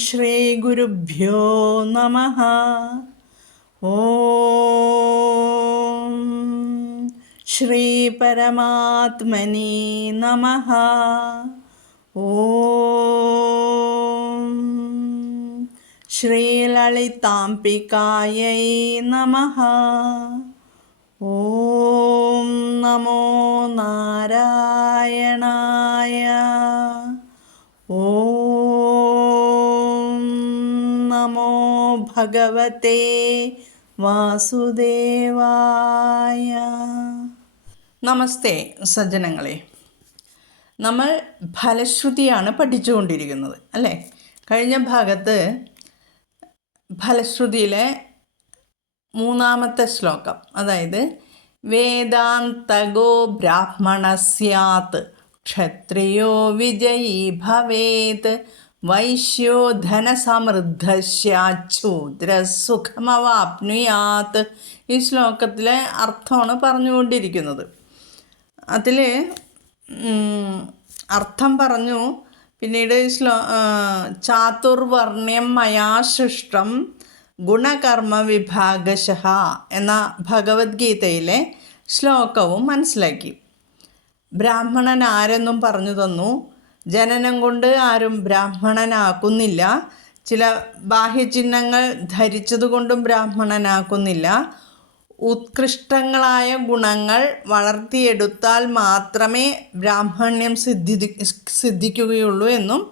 ശ്രീഗുരുഭ്യോ നമ ഓം ശ്രീ പരമാത്മനി നമ ഓം ശ്രീലളിതാംബികായൈ നമ ഓം നമോ നാരായണായ ഓം നമോ ഭഗവതേ വാസുദേവായ നമസ്തേ സജ്ജനങ്ങളെ നമ്മൾ ഫലശ്രുതിയാണ് പഠിച്ചുകൊണ്ടിരിക്കുന്നത് അല്ലേ? കഴിഞ്ഞ ഭാഗത്ത് ഫലശ്രുതിയിലെ മൂന്നാമത്തെ ശ്ലോകം അതായത് വേദാന്തകോ ബ്രാഹ്മണ ക്ഷത്രിയോ വിജയീ ഭവേത് വൈശ്യോ ധനസമൃദ്ധശൂദ്ര സുഖമവാപ്നുയാത്ത് ഈ ശ്ലോകത്തിലെ അർത്ഥമാണ് പറഞ്ഞുകൊണ്ടിരിക്കുന്നത്. അതിൽ അർത്ഥം പറഞ്ഞു. പിന്നീട് ശ്ലോ ചാതുർവർണ്യം മയാ ഗുണകർമ്മ വിഭാഗശഹ എന്ന ഭഗവത്ഗീതയിലെ ശ്ലോകവും മനസ്സിലാക്കി. ബ്രാഹ്മണൻ ആരെന്നും പറഞ്ഞു തന്നു? ജനനം കൊണ്ട് ആരും ബ്രാഹ്മണനാക്കുന്നില്ല. ചില ബാഹ്യചിഹ്നങ്ങൾ ധരിച്ചതുകൊണ്ടും ബ്രാഹ്മണനാക്കുന്നില്ല. ഉത്കൃഷ്ടങ്ങളായ ഗുണങ്ങൾ വളർത്തിയെടുത്താൽ മാത്രമേ ബ്രാഹ്മണ്യം സിദ്ധി സിദ്ധിക്കുകയുള്ളൂ എന്നും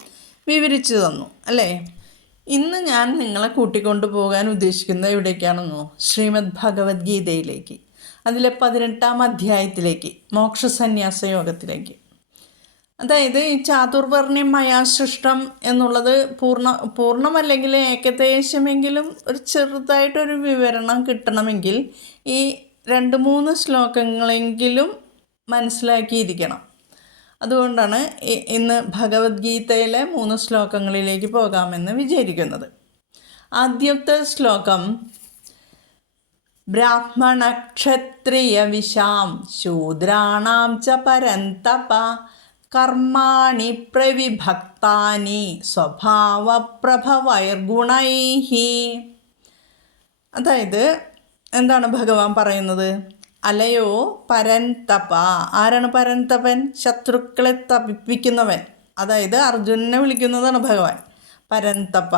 വിവരിച്ചു തന്നു. അല്ലേ? ഇന്ന് ഞാൻ നിങ്ങളെ കൂട്ടിക്കൊണ്ടു പോകാൻ ഉദ്ദേശിക്കുന്നത് എവിടേക്കാണെന്നോ ശ്രീമദ് ഭഗവത്ഗീതയിലേക്ക്. അതിലെ പതിനെട്ടാം അധ്യായത്തിലേക്ക് മോക്ഷസന്യാസ യോഗത്തിലേക്ക്. അതായത് ഈ ചാതുർവർണ്യം മയാസൃഷ്ടം എന്നുള്ളത് പൂർണ പൂർണമല്ലെങ്കിൽ ഏകദേശമെങ്കിലും ഒരു ചെറുതായിട്ടൊരു വിവരണം കിട്ടണമെങ്കിൽ ഈ രണ്ട് മൂന്ന് ശ്ലോകങ്ങളെങ്കിലും മനസ്സിലാക്കിയിരിക്കണം. അതുകൊണ്ടാണ് ഇന്ന് ഭഗവത്ഗീതയിലെ മൂന്ന് ശ്ലോകങ്ങളിലേക്ക് പോകാമെന്ന് വിചാരിക്കുന്നത്. ആദ്യത്തെ ശ്ലോകം ബ്രാഹ്മണക്ഷത്രിയ വിശാം ശൂദ്രാണാം ച പരന്തപ കർമാണി പ്രവിഭക്താനി ഗുണൈഹി അതായത് എന്താണ് ഭഗവാൻ പറയുന്നത്? അലയോ പരന്തപ. ആരാണ് പരന്തപൻ? ശത്രുക്കളെ തപിപ്പിക്കുന്നവൻ. അതായത് അർജുനനെ വിളിക്കുന്നതാണ് ഭഗവാൻ. പരന്തപ.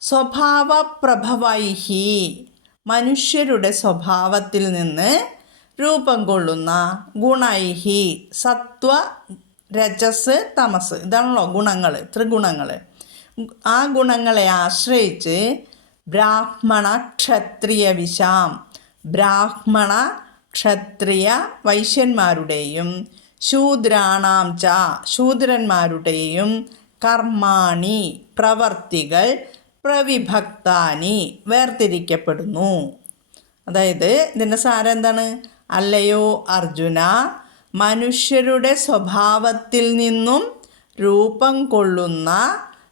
സ്വഭാവ സ്വഭാവപ്രഭവൈഹി. മനുഷ്യരുടെ സ്വഭാവത്തിൽ നിന്ന് രൂപം കൊള്ളുന്ന ഗുണൈഹി സത്വ രജസ് തമസ്. ഇതാണല്ലോ ഗുണങ്ങൾ ത്രിഗുണങ്ങൾ ആ ഗുണങ്ങളെ ആശ്രയിച്ച് ബ്രാഹ്മണ ക്ഷത്രിയ വിശാം. ബ്രാഹ്മണ ക്ഷത്രിയ വൈശ്യന്മാരുടെയും ശൂദ്രാണാം ച ശൂദ്രന്മാരുടെയും കർമാണി പ്രവർത്തികൾ പ്രവിഭക്താനി വേർതിരിക്കപ്പെടുന്നു. അതായത് ഇതിന്റെ സാരം എന്താണ്? അല്ലയോ അർജുന? മനുഷ്യരുടെ സ്വഭാവത്തിൽ നിന്നും രൂപം കൊള്ളുന്ന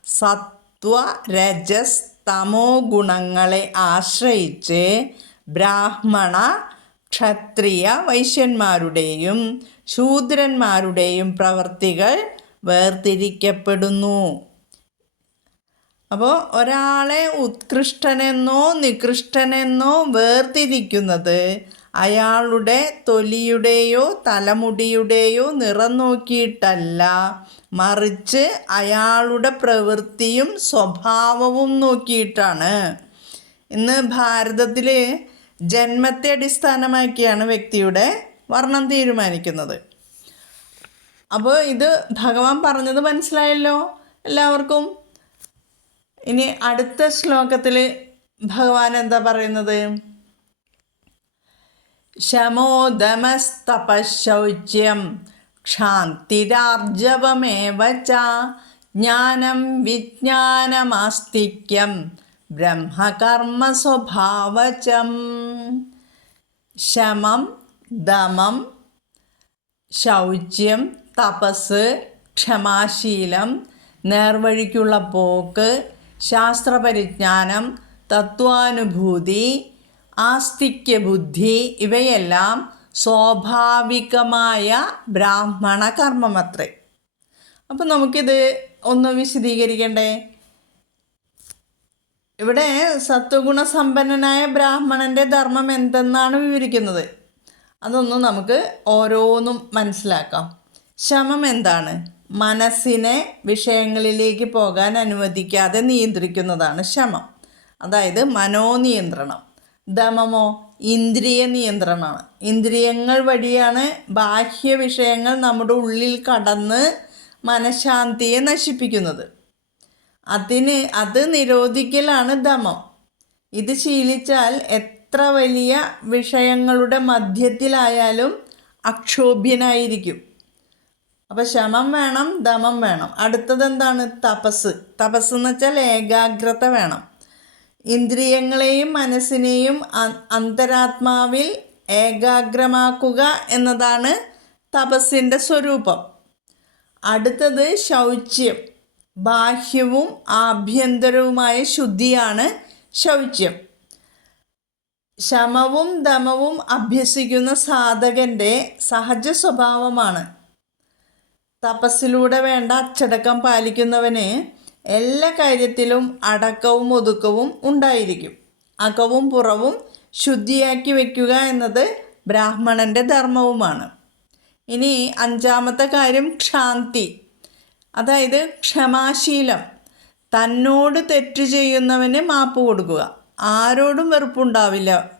സത്വ രജസ് തമോ ഗുണങ്ങളെ ആശ്രയിച്ച് ബ്രാഹ്മണ ക്ഷത്രിയ വൈശ്യന്മാരുടെയും ശൂദ്രന്മാരുടെയും പ്രവർത്തികൾ വേർതിരിക്കപ്പെടുന്നു. അപ്പോൾ ഒരാളെ ഉത്കൃഷ്ടനെന്നോ നികൃഷ്ടനെന്നോ വേർതിരിക്കുന്നത് അയാളുടെ തൊലിയുടെയോ തലമുടിയുടെയോ നിറം നോക്കിയിട്ടല്ല. മറിച്ച് അയാളുടെ പ്രവൃത്തിയും സ്വഭാവവും നോക്കിയിട്ടാണ്. ഇന്ന് ഭാരതത്തിൽ ജന്മത്തെ അടിസ്ഥാനമാക്കിയാണ് വ്യക്തിയുടെ വർണം തീരുമാനിക്കുന്നത്. അപ്പോൾ ഇത് ഭഗവാൻ പറഞ്ഞത് മനസ്സിലായല്ലോ എല്ലാവർക്കും? ഇനി അടുത്ത ശ്ലോകത്തിൽ ഭഗവാൻ എന്താ പറയുന്നത്? ശമോദമസ്തപശൗച്യം ക്ഷാന്തിരാർജവമേവ ജ്ഞാനം വിജ്ഞാനമാസ്തിക്യം. ബ്രഹ്മകർമ്മ സ്വഭാവചം ശമം ദമം ശൗച്യം തപസ് ക്ഷമാശീലം നേർവഴിക്കുള്ള പോക്ക് ശാസ്ത്രപരിജ്ഞാനം തത്വാനുഭൂതി ആസ്തിക്യബുദ്ധി ഇവയെല്ലാം സ്വാഭാവികമായ ബ്രാഹ്മണ കർമ്മമത്രേ. അപ്പം നമുക്കിത് ഒന്ന് വിശദീകരിക്കണ്ടേ? ഇവിടെ സത്വഗുണസമ്പന്നനായ ബ്രാഹ്മണന്റെ ധർമ്മം എന്തെന്നാണ് വിവരിക്കുന്നത്? അതൊന്നും നമുക്ക് ഓരോന്നും മനസ്സിലാക്കാം. ശമം എന്താണ്? മനസ്സിനെ വിഷയങ്ങളിലേക്ക് പോകാൻ അനുവദിക്കാതെ നിയന്ത്രിക്കുന്നതാണ് ശമം. അതായത് മനോനിയന്ത്രണം. ദമമോ ഇന്ദ്രിയ നിയന്ത്രണമാണ്. ഇന്ദ്രിയങ്ങൾ വഴിയാണ് ബാഹ്യ വിഷയങ്ങൾ നമ്മുടെ ഉള്ളിൽ കടന്ന് മനഃശാന്തിയെ നശിപ്പിക്കുന്നത്. അതിന് അത് നിരോധിക്കലാണ് ദമം. ഇത് ശീലിച്ചാൽ എത്ര വലിയ വിഷയങ്ങളുടെ മധ്യത്തിലായാലും അക്ഷോഭ്യനായിരിക്കും. അപ്പോൾ ശമം വേണം ദമം വേണം. അടുത്തത് എന്താണ് തപസ്. തപസ് എന്ന് വെച്ചാൽ ഏകാഗ്രത വേണം. ഇന്ദ്രിയങ്ങളെയും മനസ്സിനെയും അന്തരാത്മാവിൽ ഏകാഗ്രമാക്കുക എന്നതാണ് തപസ്സിന്റെ സ്വരൂപം. അടുത്തത് ശൗച്യം. ബാഹ്യവും ആഭ്യന്തരവുമായ ശുദ്ധിയാണ് ശൗച്യം. ശമവും ദമവും അഭ്യസിക്കുന്ന സാധകന്റെ സഹജ സ്വഭാവമാണ്. തപസ്സിലൂടെ വേണ്ട അച്ചടക്കം പാലിക്കുന്നവന് എല്ലാ കാര്യത്തിലും അടക്കവും ഒതുക്കവും ഉണ്ടായിരിക്കും. അകവും പുറവും ശുദ്ധിയാക്കി വയ്ക്കുക എന്നത് ബ്രാഹ്മണന്റെ ധർമ്മവുമാണ്. ഇനി അഞ്ചാമത്തെ കാര്യം ക്ഷാന്തി. അതായത് ക്ഷമാശീലം. തന്നോട് തെറ്റ് ചെയ്യുന്നവന് മാപ്പ് കൊടുക്കുക. ആരോടും വെറുപ്പുണ്ടാവില്ല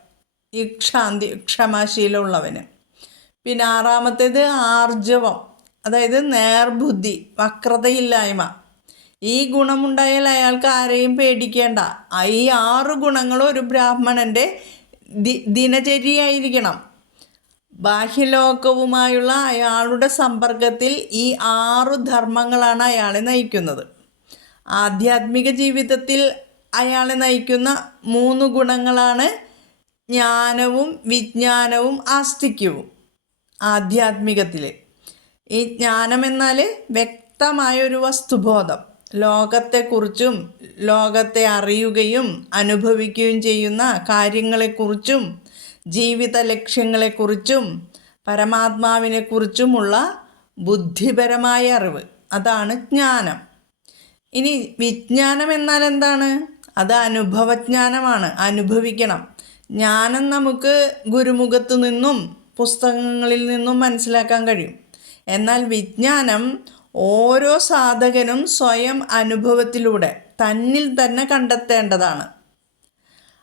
ഈ ക്ഷാന്തി ക്ഷമാശീലമുള്ളവന് പിന്നെ ആറാമത്തേത് ആർജവം. അതായത് നേർബുദ്ധി വക്രതയില്ലായ്മ. ഈ ഗുണമുണ്ടായാൽ അയാൾക്ക് ആരെയും പേടിക്കേണ്ട. ഈ ആറ് ഗുണങ്ങളും ഒരു ബ്രാഹ്മണന്റെ ദിനചര്യയായിരിക്കണം. ബാഹ്യലോകവുമായുള്ള അയാളുടെ സമ്പർക്കത്തിൽ ഈ ആറു ധർമ്മങ്ങളാണ് അയാളെ നയിക്കുന്നത്. ആധ്യാത്മിക ജീവിതത്തിൽ അയാളെ നയിക്കുന്ന മൂന്ന് ഗുണങ്ങളാണ് ജ്ഞാനവും വിജ്ഞാനവും ആസ്തിക്യവും ആധ്യാത്മികത്തിൽ ഈ ജ്ഞാനം എന്നാൽ വ്യക്തമായ ഒരു വസ്തുബോധം. ലോകത്തെക്കുറിച്ചും ലോകത്തെ അറിയുകയും അനുഭവിക്കുകയും ചെയ്യുന്ന കാര്യങ്ങളെക്കുറിച്ചും ജീവിത ലക്ഷ്യങ്ങളെക്കുറിച്ചും പരമാത്മാവിനെക്കുറിച്ചുമുള്ള ബുദ്ധിപരമായ അറിവ്. അതാണ് ജ്ഞാനം. ഇനി വിജ്ഞാനം എന്നാൽ എന്താണ്? അത് അനുഭവജ്ഞാനമാണ്. അനുഭവിക്കണം. ജ്ഞാനം നമുക്ക് ഗുരുമുഖത്തു നിന്നും പുസ്തകങ്ങളിൽ നിന്നും മനസ്സിലാക്കാൻ കഴിയും. എന്നാൽ വിജ്ഞാനം ഓരോ സാധകനും സ്വയം അനുഭവത്തിലൂടെ തന്നിൽ തന്നെ കണ്ടെത്തേണ്ടതാണ്.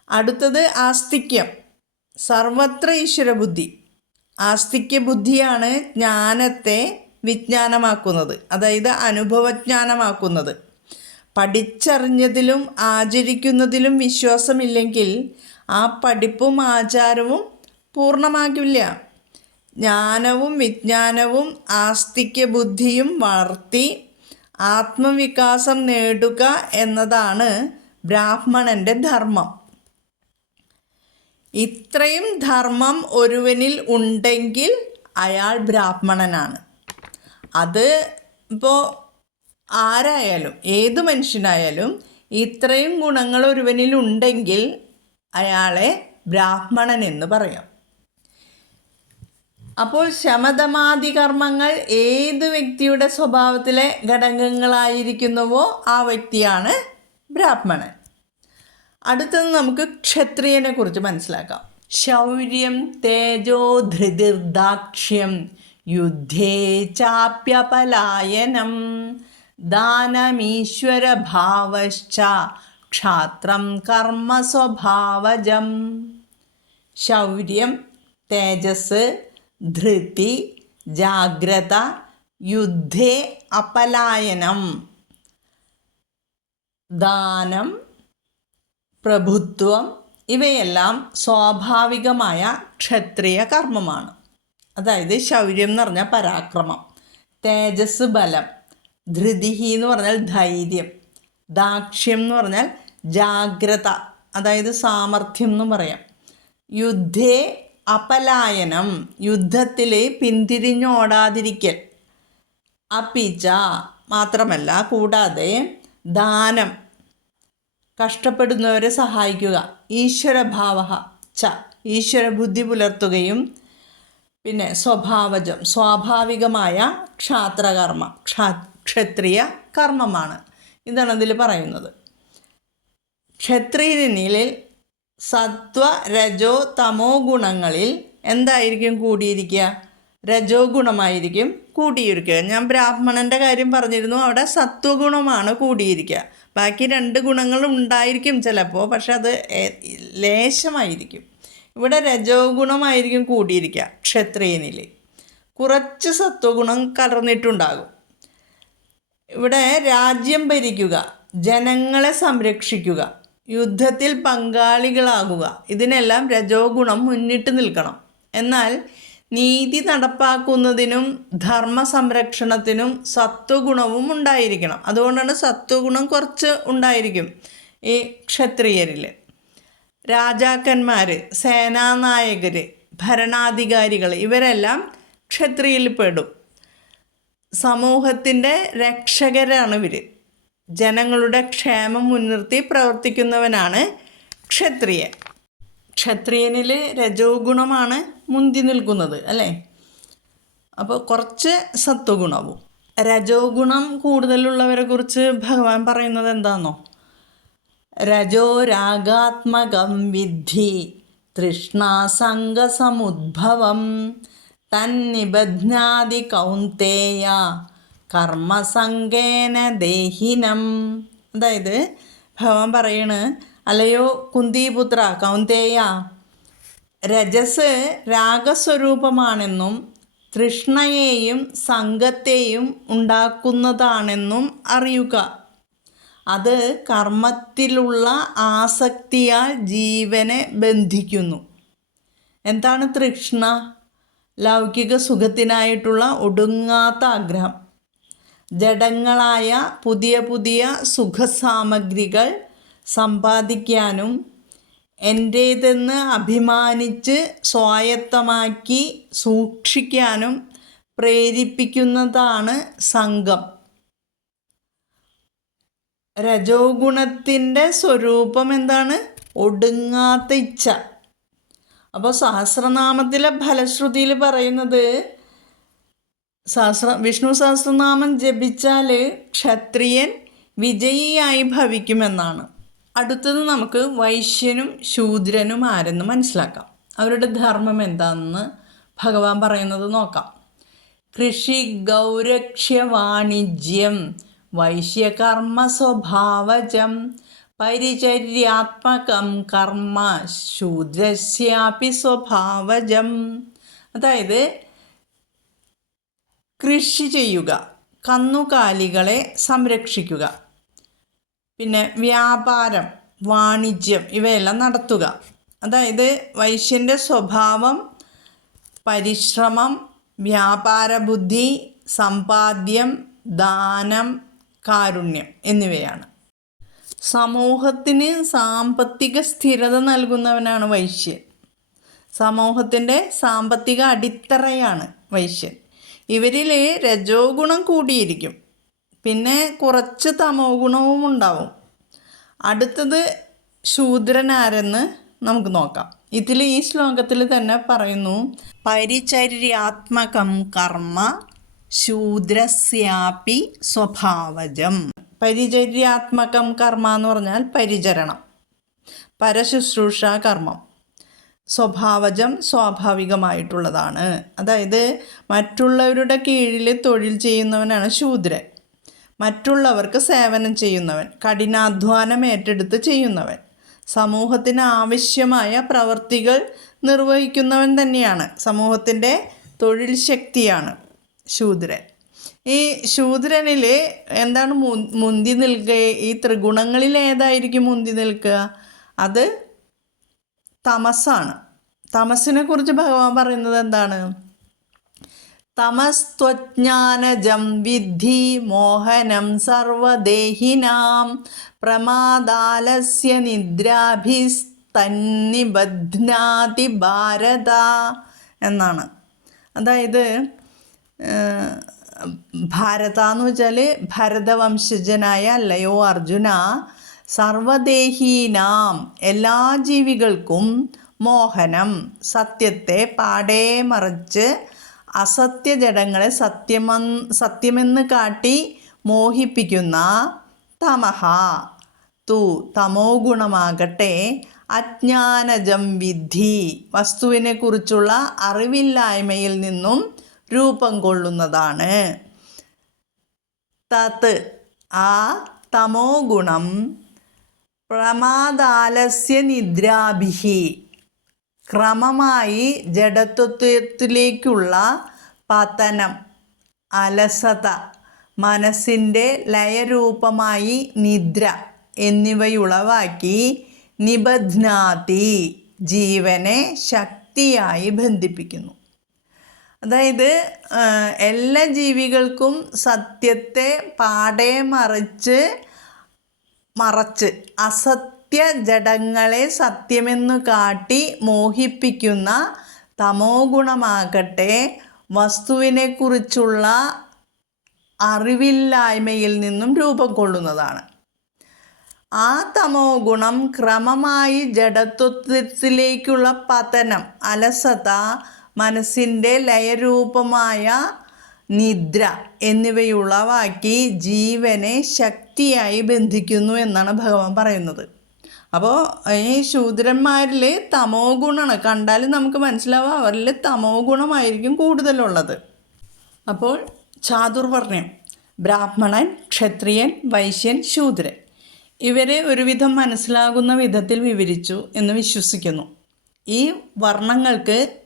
അടുത്തത് ആസ്തിക്യം. സർവത്ര ഈശ്വരബുദ്ധി. ആസ്തിക്യ ബുദ്ധിയാണ് ജ്ഞാനത്തെ വിജ്ഞാനമാക്കുന്നത് അതായത് അനുഭവജ്ഞാനമാക്കുന്നത്. പഠിച്ചറിഞ്ഞതിലും ആചരിക്കുന്നതിലും വിശ്വാസമില്ലെങ്കിൽ ആ പഠിപ്പും ആചാരവും പൂർണമാകില്ല. ജ്ഞാനവും വിജ്ഞാനവും ആസ്തിക്യ ബുദ്ധിയും വളർത്തി ആത്മവികാസം നേടുക എന്നതാണ് ബ്രാഹ്മണന്റെ ധർമ്മം. ഇത്രയും ധർമ്മം ഒരുവനിൽ ഉണ്ടെങ്കിൽ അയാൾ ബ്രാഹ്മണനാണ്. അത് ഇപ്പോൾ ആരായാലും ഏത് മനുഷ്യനായാലും ഇത്രയും ഗുണങ്ങൾ ഒരുവനിൽ ഉണ്ടെങ്കിൽ അയാളെ ബ്രാഹ്മണൻ എന്ന് പറയാം. അപ്പോൾ ശമതമാദി കർമ്മങ്ങൾ ഏത് വ്യക്തിയുടെ സ്വഭാവത്തിലെ ഘടകങ്ങളായിരിക്കുന്നുവോ ആ വ്യക്തിയാണ് ബ്രാഹ്മണൻ. അടുത്തത് നമുക്ക് ക്ഷത്രിയനെ കുറിച്ച് മനസ്സിലാക്കാം. ശൗര്യം തേജോ ധൃതിർദാക്ഷ്യം യുദ്ധേ ചാപ്യപലായനം ദാനമീശ്വരഭാവശ്ച ക്ഷാത്രം കർമ്മ സ്വഭാവജം ശൗര്യം തേജസ് ധൃതി ജാഗ്രത യുദ്ധേ അപലായനം. ദാനം പ്രഭുത്വം ഇവയെല്ലാം സ്വാഭാവികമായ ക്ഷത്രിയ കർമ്മമാണ്. അതായത് ശൗര്യം എന്ന് പറഞ്ഞാൽ പരാക്രമം. തേജസ് ബലം ധൃതിഹി എന്ന് പറഞ്ഞാൽ ധൈര്യം ദാക്ഷ്യം എന്ന് പറഞ്ഞാൽ ജാഗ്രത അതായത് സാമർഥ്യം എന്ന് പറയാം. യുദ്ധേ അപലായനം യുദ്ധത്തിൽ പിന്തിരിഞ്ഞോടാതിരിക്കൽ. അപ്പിച്ച മാത്രമല്ല കൂടാതെ ദാനം. കഷ്ടപ്പെടുന്നവരെ സഹായിക്കുക. ഈശ്വരഭാവ ച. ഈശ്വരബുദ്ധി പുലർത്തുകയും പിന്നെ സ്വഭാവജം സ്വാഭാവികമായ ക്ഷാത്രകർമ്മ ക്ഷാ ക്ഷത്രിയ കർമ്മമാണ്. ഇതാണ് അതിൽ പറയുന്നത്. ക്ഷത്രിയനിൽ സത്വ രജോ തമോ ഗുണങ്ങളിൽ എന്തായിരിക്കും കൂടിയിരിക്കുക? രജോ ഗുണമായിരിക്കും കൂടിയിരിക്കുക. ഞാൻ ബ്രാഹ്മണന്റെ കാര്യം പറഞ്ഞിരുന്നു. അവിടെ സത്വഗുണമാണ് കൂടിയിരിക്കുക. ബാക്കി രണ്ട് ഗുണങ്ങളും ഉണ്ടായിരിക്കും ചിലപ്പോൾ പക്ഷെ അത് ലേശമായിരിക്കും. ഇവിടെ രജോ ഗുണമായിരിക്കും കൂടിയിരിക്കുക ക്ഷത്രിയനിൽ കുറച്ച് സത്വഗുണം കലർന്നിട്ടുണ്ടാകും. ഇവിടെ രാജ്യം ഭരിക്കുക ജനങ്ങളെ സംരക്ഷിക്കുക യുദ്ധത്തിൽ പങ്കാളികളാകുക. ഇതിനെല്ലാം രജോ ഗുണം മുന്നിട്ട് നിൽക്കണം. എന്നാൽ നീതി നടപ്പാക്കുന്നതിനും ധർമ്മ സംരക്ഷണത്തിനും സത്വഗുണവും ഉണ്ടായിരിക്കണം. അതുകൊണ്ടാണ് സത്വഗുണം കുറച്ച് ഉണ്ടായിരിക്കും ഈ ക്ഷത്രിയരിൽ രാജാക്കന്മാർ സേനാനായകർ ഭരണാധികാരികൾ ഇവരെല്ലാം ക്ഷത്രിയിൽ പെടും. സമൂഹത്തിന്റെ രക്ഷകരാണ് ഇവർ ജനങ്ങളുടെ ക്ഷേമം മുൻനിർത്തി പ്രവർത്തിക്കുന്നവനാണ് ക്ഷത്രിയൻ. ക്ഷത്രിയനിൽ രജോ ഗുണമാണ് മുന്തി നിൽക്കുന്നത് അല്ലേ? അപ്പോൾ കുറച്ച് സത്വഗുണവും. രജോ ഗുണം കൂടുതലുള്ളവരെ കുറിച്ച് ഭഗവാൻ പറയുന്നത് എന്താണെന്നോ രജോ രാഗാത്മകം വിദ്ധി തൃഷ്ണാസംഗസമുദ്ഭവം തന്നിബധ്നാതി കൗന്തേയ കർമ്മസംഗേന ദേഹിനം. അതായത് ഭഗവാൻ പറയണ് അല്ലയോ കുന്തിപുത്ര കൗന്തേയ രജസ് രാഗസ്വരൂപമാണെന്നും തൃഷ്ണയെയും സംഘത്തെയും ഉണ്ടാക്കുന്നതാണെന്നും അറിയുക. അത് കർമ്മത്തിലുള്ള ആസക്തിയാൽ ജീവനെ ബന്ധിക്കുന്നു. എന്താണ് തൃഷ്ണ? ലൗകിക സുഖത്തിനായിട്ടുള്ള ഒടുങ്ങാത്ത ആഗ്രഹം. ജഡങ്ങളായ പുതിയ പുതിയ സുഖസാമഗ്രികൾ സമ്പാദിക്കാനും എന്റേതെന്ന് അഭിമാനിച്ച് സ്വായത്തമാക്കി സൂക്ഷിക്കാനും പ്രേരിപ്പിക്കുന്നതാണ് സംഘം. രജോ ഗുണത്തിന്റെ സ്വരൂപം എന്താണ്? ഒടുങ്ങാത്ത ഇച്ഛ. അപ്പോൾ സഹസ്രനാമത്തിലെ ഫലശ്രുതിയിൽ പറയുന്നത് സഹസ്ര വിഷ്ണു സഹസ്രനാമം ജപിച്ചാൽ ക്ഷത്രിയൻ വിജയിയായി ഭവിക്കുമെന്നാണ്. അടുത്തത് നമുക്ക് വൈശ്യനും ശൂദ്രനും ആരെന്ന് മനസ്സിലാക്കാം. അവരുടെ ധർമ്മം എന്താണെന്ന് ഭഗവാൻ പറയുന്നത് നോക്കാം. കൃഷി ഗൗരക്ഷ്യ വാണിജ്യം വൈശ്യകർമ്മ സ്വഭാവജം പരിചര്യാത്മകം കർമ്മ ശൂദ്രസ്യാപി സ്വഭാവജം. അതായത് കൃഷി ചെയ്യുക. കന്നുകാലികളെ സംരക്ഷിക്കുക. പിന്നെ വ്യാപാരം വാണിജ്യം ഇവയെല്ലാം നടത്തുക. അതായത് വൈശ്യന്റെ സ്വഭാവം പരിശ്രമം വ്യാപാര ബുദ്ധി സമ്പാദ്യം ദാനം കാരുണ്യം എന്നിവയാണ്. സമൂഹത്തിന് സാമ്പത്തിക സ്ഥിരത നൽകുന്നവനാണ് വൈശ്യൻ സമൂഹത്തിന്റെ സാമ്പത്തിക അടിത്തറയാണ് വൈശ്യൻ ഇവരിൽ രജോ ഗുണം കൂടിയിരിക്കും. പിന്നെ കുറച്ച് തമോ ഗുണവും ഉണ്ടാവും. അടുത്തത് ശൂദ്രനാരെന്ന് നമുക്ക് നോക്കാം. ഇതിൽ ഈ ശ്ലോകത്തിൽ തന്നെ പറയുന്നു പരിചര്യാത്മകം കർമ്മ ശൂദ്രസ്യാപി സ്വഭാവജം. പരിചര്യാത്മകം കർമ്മ എന്ന് പറഞ്ഞാൽ പരിചരണം. പരശുശ്രൂഷ കർമ്മം. സ്വഭാവജം സ്വാഭാവികമായിട്ടുള്ളതാണ്. അതായത് മറ്റുള്ളവരുടെ കീഴിൽ തൊഴിൽ ചെയ്യുന്നവനാണ് ശൂദ്രൻ. മറ്റുള്ളവർക്ക് സേവനം ചെയ്യുന്നവൻ കഠിനാധ്വാനം ഏറ്റെടുത്ത് ചെയ്യുന്നവൻ. സമൂഹത്തിന് ആവശ്യമായ പ്രവർത്തികൾ നിർവഹിക്കുന്നവൻ തന്നെയാണ്. സമൂഹത്തിന്റെ തൊഴിൽ ശക്തിയാണ് ശൂദ്രൻ. ഈ ശൂദ്രനിൽ എന്താണ് മുന്തി നിൽക്കുക ഈ ത്രിഗുണങ്ങളിൽ ഏതായിരിക്കും മുന്തി നിൽക്കുക? അത് തമസാണ്. തമസിനെ കുറിച്ച് ഭഗവാൻ പറയുന്നത് എന്താണ്? തമസ്ത്വജ്ഞാനജം വിദ്ധി മോഹനം സർവദേഹിനാം പ്രമാദാലസ്യ നിദ്രാഭിസ്തന്നിബധ്നാതി ഭാരത എന്നാണ്. അതായത് ഭാരത എന്ന് വെച്ചാൽ ഭരതവംശജനായ അല്ലയോ അർജുന സർവദേഹീനാം എല്ലാ ജീവികൾക്കും മോഹനം. സത്യത്തെ പാടേ മറിച്ച് അസത്യജടങ്ങളെ സത്യമ സത്യമെന്ന് കാട്ടി മോഹിപ്പിക്കുന്ന തമഹ. തു തമോ ഗുണമാകട്ടെ അജ്ഞാനജം വിദ്ധി വസ്തുവിനെക്കുറിച്ചുള്ള അറിവില്ലായ്മയിൽ നിന്നും രൂപം കൊള്ളുന്നതാണ്. തത് ആ തമോ ഗുണം പ്രമാദാലസ്യ നിദ്രാഭിഹി ക്രമമായി ജഡത്വത്തിലേക്കുള്ള പതനം അലസത മനസ്സിന്റെ ലയരൂപമായി നിദ്ര എന്നിവയുളവാക്കി നിബധ്നാതി ജീവനെ ശക്തിയായി ബന്ധിപ്പിക്കുന്നു. അതായത് എല്ലാ ജീവികൾക്കും സത്യത്തെ പാടെ മറിച്ച് മറച്ച് അസത്യ ജഡങ്ങളെ സത്യമെന്നു കാട്ടി മോഹിപ്പിക്കുന്ന തമോ ഗുണമാകട്ടെ വസ്തുവിനെക്കുറിച്ചുള്ള അറിവില്ലായ്മയിൽ നിന്നും രൂപം കൊള്ളുന്നതാണ്. ആ തമോ ഗുണം ക്രമമായി ജഡത്വത്തിലേക്കുള്ള പതനം അലസത മനസ്സിന്റെ ലയരൂപമായ നിദ്ര എന്നിവയുളവാക്കി ജീവനെ ശക്തിയായി ബന്ധിക്കുന്നു എന്നാണ് ഭഗവാൻ പറയുന്നത്. അപ്പോൾ ഈ ശൂദ്രന്മാരിൽ തമോ ഗുണമാണ് കണ്ടാൽ നമുക്ക് മനസ്സിലാവുക അവരിൽ തമോ ഗുണമായിരിക്കും കൂടുതലുള്ളത്. അപ്പോൾ ചാതുർവർണയം ബ്രാഹ്മണൻ ക്ഷത്രിയൻ വൈശ്യൻ ശൂദ്രൻ. ഇവരെ ഒരുവിധം മനസ്സിലാകുന്ന വിധത്തിൽ വിവരിച്ചു എന്ന് വിശ്വസിക്കുന്നു. ഈ വർണങ്ങൾക്ക്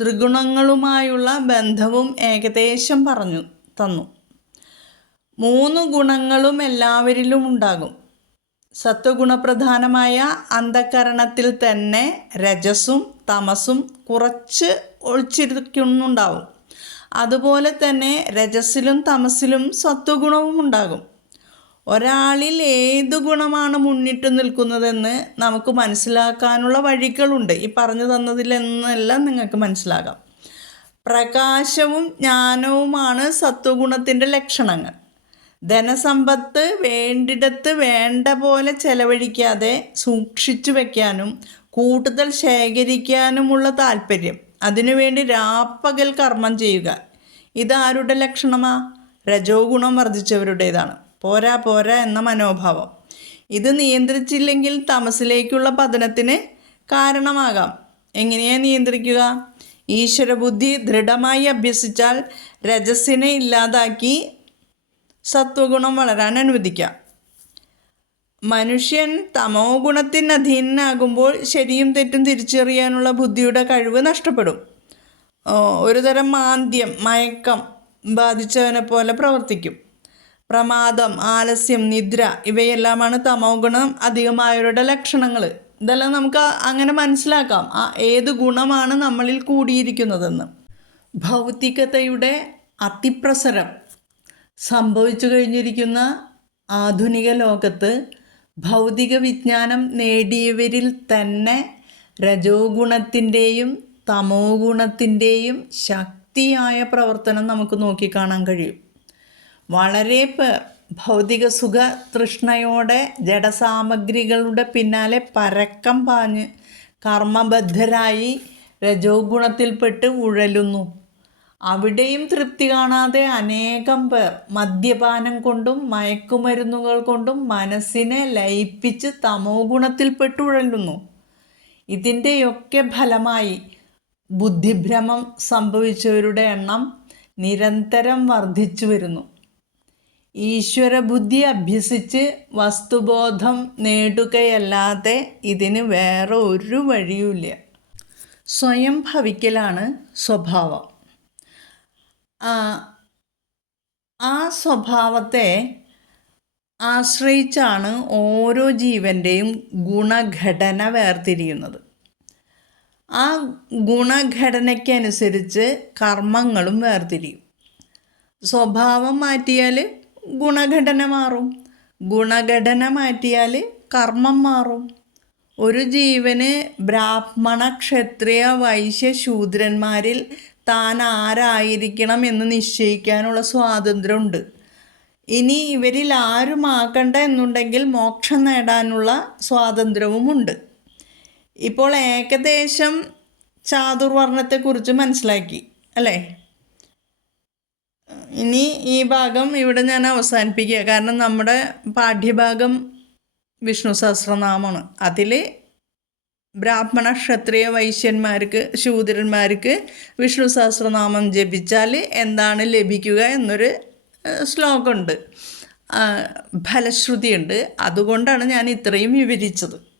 ത്രിഗുണങ്ങളുമായുള്ള ബന്ധവും ഏകദേശം പറഞ്ഞു തന്നു. മൂന്ന് ഗുണങ്ങളും എല്ലാവരിലും ഉണ്ടാകും. സത്വഗുണപ്രധാനമായ അന്ധകരണത്തിൽ തന്നെ രജസും തമസും കുറച്ച് ഒളിച്ചിരിക്കുന്നുണ്ടാവും. അതുപോലെ തന്നെ രജസിലും തമസിലും സത്വഗുണവും ഉണ്ടാകും. ഒരാളിൽ ഏത് ഗുണമാണ് മുന്നിട്ട് നിൽക്കുന്നതെന്ന് നമുക്ക് മനസ്സിലാക്കാനുള്ള വഴികളുണ്ട്. ഈ പറഞ്ഞു തന്നതിലെന്നെല്ലാം നിങ്ങൾക്ക് മനസ്സിലാകാം. പ്രകാശവും ജ്ഞാനവുമാണ് സത്വഗുണത്തിന്റെ ലക്ഷണങ്ങൾ. ധനസമ്പത്ത് വേണ്ടിടത്ത് വേണ്ട പോലെ ചെലവഴിക്കാതെ സൂക്ഷിച്ചു വയ്ക്കാനും കൂടുതൽ ശേഖരിക്കാനുമുള്ള താല്പര്യം. അതിനുവേണ്ടി രാപ്പകൽ കർമ്മം ചെയ്യുക. ഇതാരുടെ ലക്ഷണമാ? രജോ ഗുണം വർദ്ധിച്ചവരുടേതാണ്. പോരാ പോരാ എന്ന മനോഭാവം. ഇത് നിയന്ത്രിച്ചില്ലെങ്കിൽ തമസിലേക്കുള്ള പതനത്തിന് കാരണമാകാം. എങ്ങനെയാണ് നിയന്ത്രിക്കുക? ഈശ്വരബുദ്ധി ദൃഢമായി അഭ്യസിച്ചാൽ രജസിനെ ഇല്ലാതാക്കി സത്വഗുണം വളരാൻ അനുവദിക്കാം. മനുഷ്യൻ തമോ ഗുണത്തിന് അധീനനാകുമ്പോൾ ശരിയും തെറ്റും തിരിച്ചറിയാനുള്ള ബുദ്ധിയുടെ കഴിവ് നഷ്ടപ്പെടും. ഒരുതരം മാന്ദ്യം മയക്കം ബാധിച്ചവനെ പോലെ പ്രവർത്തിക്കും. പ്രമാദം ആലസ്യം നിദ്ര ഇവയെല്ലാമാണ് തമോ ഗുണം അധികമായവരുടെ ലക്ഷണങ്ങൾ ഇതെല്ലാം നമുക്ക് അങ്ങനെ മനസ്സിലാക്കാം. ആ ഏത് ഗുണമാണ് നമ്മളിൽ കൂടിയിരിക്കുന്നതെന്ന്. ഭൗതികതയുടെ അതിപ്രസരം സംഭവിച്ചു കഴിഞ്ഞിരിക്കുന്ന ആധുനിക ലോകത്ത് ഭൗതിക വിജ്ഞാനം നേടിയവരിൽ തന്നെ രജോ ഗുണത്തിന്റെയും തമോ ഗുണത്തിന്റെയും ശക്തിയായ പ്രവർത്തനം നമുക്ക് നോക്കിക്കാണാൻ കഴിയും. വളരെ ഭൗതിക സുഖ തൃഷ്ണയോടെ ജഡസാമഗ്രികളുടെ പിന്നാലെ പരക്കം പാഞ്ഞ് കർമ്മബദ്ധരായി രജോ ഗുണത്തിൽപ്പെട്ട് ഉഴലുന്നു. അവിടെയും തൃപ്തി കാണാതെ അനേകം പേർ മദ്യപാനം കൊണ്ടും മയക്കുമരുന്നുകൾ കൊണ്ടും മനസ്സിനെ ലയിപ്പിച്ച് തമോ ഗുണത്തിൽപ്പെട്ട് ഉഴലുന്നു. ഇതിന്റെയൊക്കെ ഫലമായി ബുദ്ധിഭ്രമം സംഭവിച്ചവരുടെ എണ്ണം നിരന്തരം വർദ്ധിച്ചു വരുന്നു ഈശ്വരബുദ്ധി അഭ്യസിച്ച് വസ്തുബോധം നേടുകയല്ലാതെ ഇതിന് വേറെ ഒരു വഴിയുമില്ല. സ്വയം ഭവിക്കലാണ് സ്വഭാവം. ആ സ്വഭാവത്തെ ആശ്രയിച്ചാണ് ഓരോ ജീവന്റെയും ഗുണഘടന വേർതിരിയുന്നത്. ആ ഗുണഘടനയ്ക്കനുസരിച്ച് കർമ്മങ്ങളും വേർതിരിയും. സ്വഭാവം മാറ്റിയാൽ ഗുണഘടന മാറും. ഗുണഘടന മാറ്റിയാൽ കർമ്മം മാറും. ഒരു ജീവന് ബ്രാഹ്മണ ക്ഷത്രിയ വൈശ്യ ശൂദ്രന്മാരിൽ താൻ ആരായിരിക്കണം എന്ന് നിശ്ചയിക്കാനുള്ള സ്വാതന്ത്ര്യമുണ്ട്. ഇനി ഇവരിൽ ആരുമാക്കണ്ട എന്നുണ്ടെങ്കിൽ മോക്ഷം നേടാനുള്ള സ്വാതന്ത്ര്യവുമുണ്ട്. ഇപ്പോൾ ഏകദേശം ചാതുർവർണത്തെക്കുറിച്ച് മനസ്സിലാക്കി അല്ലേ? ഇനി ഈ ഭാഗം ഇവിടെ ഞാൻ അവസാനിപ്പിക്കുക. കാരണം നമ്മുടെ പാഠ്യഭാഗം വിഷ്ണു സഹസ്രനാമമാണ്. അതിൽ ബ്രാഹ്മണ ക്ഷത്രിയ വൈശ്യന്മാർക്ക് ശൂദ്രന്മാർക്ക് വിഷ്ണു സഹസ്രനാമം ജപിച്ചാൽ എന്താണ് ലഭിക്കുക എന്നൊരു ശ്ലോകമുണ്ട്. ഫലശ്രുതിയുണ്ട്. അതുകൊണ്ടാണ് ഞാൻ ഇത്രയും വിവരിച്ചത്.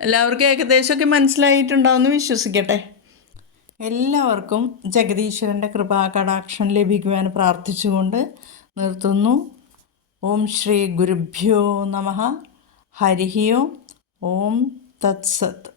എല്ലാവർക്കും ഏകദേശമൊക്കെ മനസ്സിലായിട്ടുണ്ടാവുമെന്ന് വിശ്വസിക്കട്ടെ. എല്ലാവർക്കും ജഗദീശ്വരന്റെ കൃപാകടാക്ഷം ലഭിക്കുവാൻ പ്രാർത്ഥിച്ചുകൊണ്ട് നിർത്തുന്നു. ഓം ശ്രീ ഗുരുഭ്യോ നമ. ഹരിഹിയോ ഓം. ഓം തത്സത്